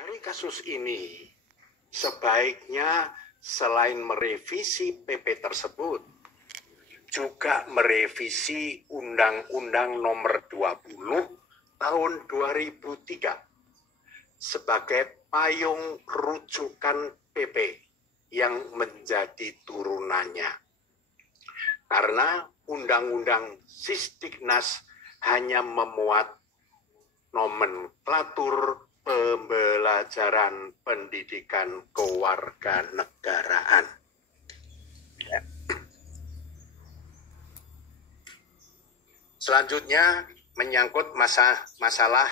Dari kasus ini, sebaiknya selain merevisi PP tersebut, juga merevisi Undang-Undang Nomor 20 Tahun 2003 sebagai payung rujukan PP yang menjadi turunannya. Karena Undang-Undang Sisdiknas hanya memuat nomenklatur pembelajaran pendidikan kewarganegaraan. Selanjutnya menyangkut masalah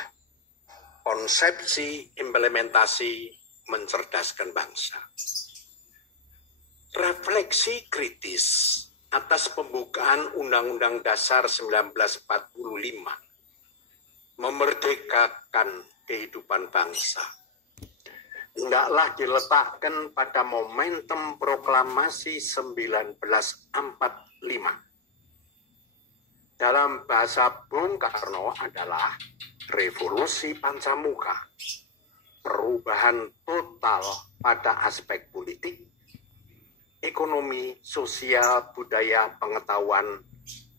konsepsi implementasi mencerdaskan bangsa. Refleksi kritis atas pembukaan Undang-Undang Dasar 1945 memerdekakan kehidupan bangsa hendaklah diletakkan pada momentum proklamasi 1945. Dalam bahasa Bung Karno adalah revolusi pancamuka, perubahan total pada aspek politik, ekonomi, sosial, budaya, pengetahuan,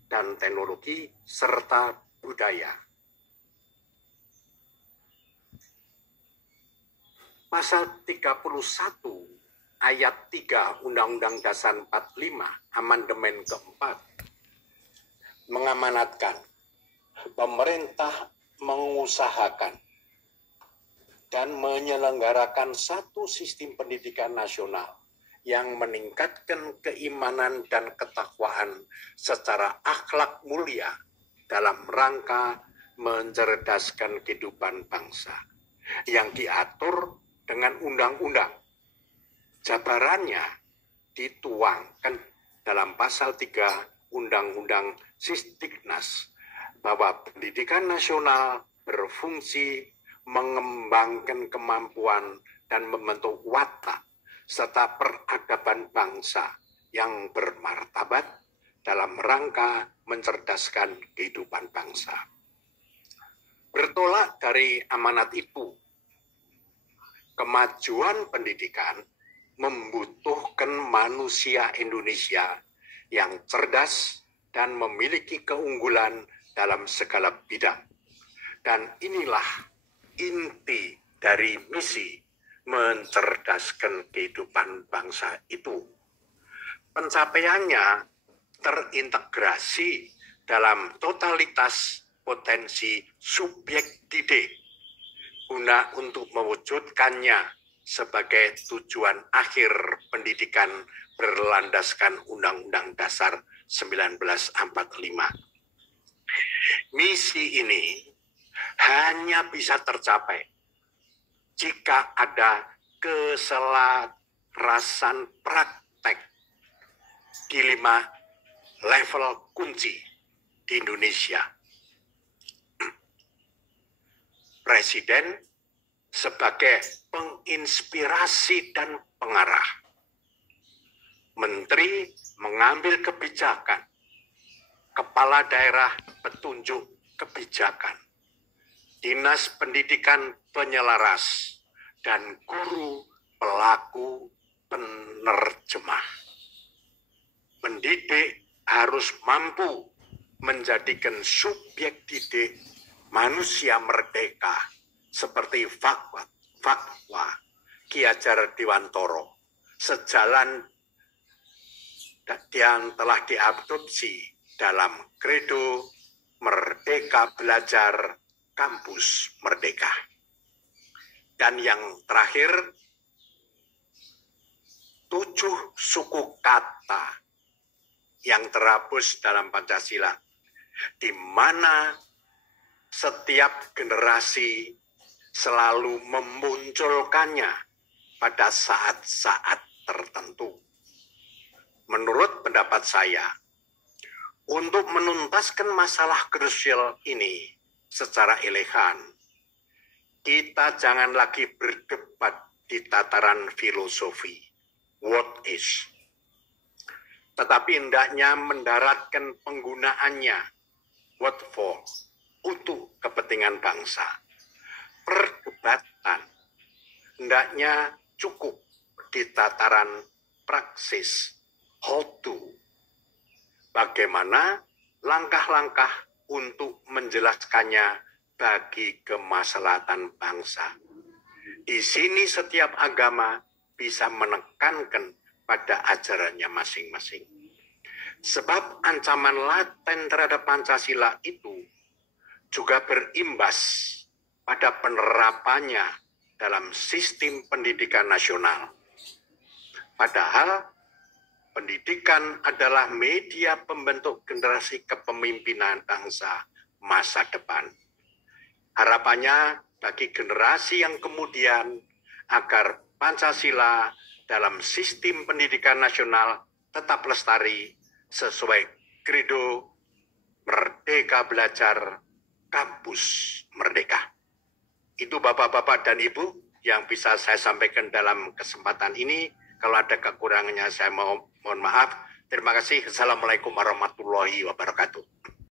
dan teknologi, serta budaya. Pasal 31 ayat 3 Undang-Undang Dasar 45 amandemen keempat mengamanatkan pemerintah mengusahakan dan menyelenggarakan satu sistem pendidikan nasional yang meningkatkan keimanan dan ketakwaan secara akhlak mulia dalam rangka mencerdaskan kehidupan bangsa yang diatur dengan undang-undang. Jabarannya dituangkan dalam pasal 3 Undang-Undang Sisdiknas bahwa pendidikan nasional berfungsi mengembangkan kemampuan dan membentuk watak serta peradaban bangsa yang bermartabat dalam rangka mencerdaskan kehidupan bangsa. Bertolak dari amanat itu, kemajuan pendidikan membutuhkan manusia Indonesia yang cerdas dan memiliki keunggulan dalam segala bidang. Dan inilah inti dari misi mencerdaskan kehidupan bangsa itu. Pencapaiannya terintegrasi dalam totalitas potensi subjek didik guna untuk mewujudkannya sebagai tujuan akhir pendidikan berlandaskan Undang-Undang Dasar 1945. Misi ini hanya bisa tercapai jika ada keselarasan praktek di 5 level kunci di Indonesia. Presiden sebagai penginspirasi dan pengarah. Menteri mengambil kebijakan. Kepala daerah petunjuk kebijakan. Dinas pendidikan penyelaras. Dan guru pelaku penerjemah. Pendidik harus mampu menjadikan subjek didik manusia merdeka seperti fatwa Ki Hajar Dewantoro sejalan yang telah diadopsi dalam Kredo Merdeka Belajar Kampus Merdeka. Dan yang terakhir, 7 suku kata yang terhapus dalam Pancasila, di mana setiap generasi selalu memunculkannya pada saat-saat tertentu. Menurut pendapat saya, untuk menuntaskan masalah krusial ini secara elegan, kita jangan lagi berdebat di tataran filosofi, what is, tetapi hendaknya mendaratkan penggunaannya, what for, untuk kepentingan bangsa. Perdebatan hendaknya cukup di tataran praksis, how to. Bagaimana langkah-langkah untuk menjelaskannya bagi kemaslahatan bangsa. Di sini setiap agama bisa menekankan pada ajarannya masing-masing. Sebab ancaman laten terhadap Pancasila itu juga berimbas pada penerapannya dalam sistem pendidikan nasional. Padahal pendidikan adalah media pembentuk generasi kepemimpinan bangsa masa depan. Harapannya bagi generasi yang kemudian agar Pancasila dalam sistem pendidikan nasional tetap lestari sesuai kredo Merdeka Belajar, Kampus Merdeka. Itu Bapak-Bapak dan Ibu yang bisa saya sampaikan dalam kesempatan ini. Kalau ada kekurangannya saya mohon maaf. Terima kasih. Assalamualaikum warahmatullahi wabarakatuh.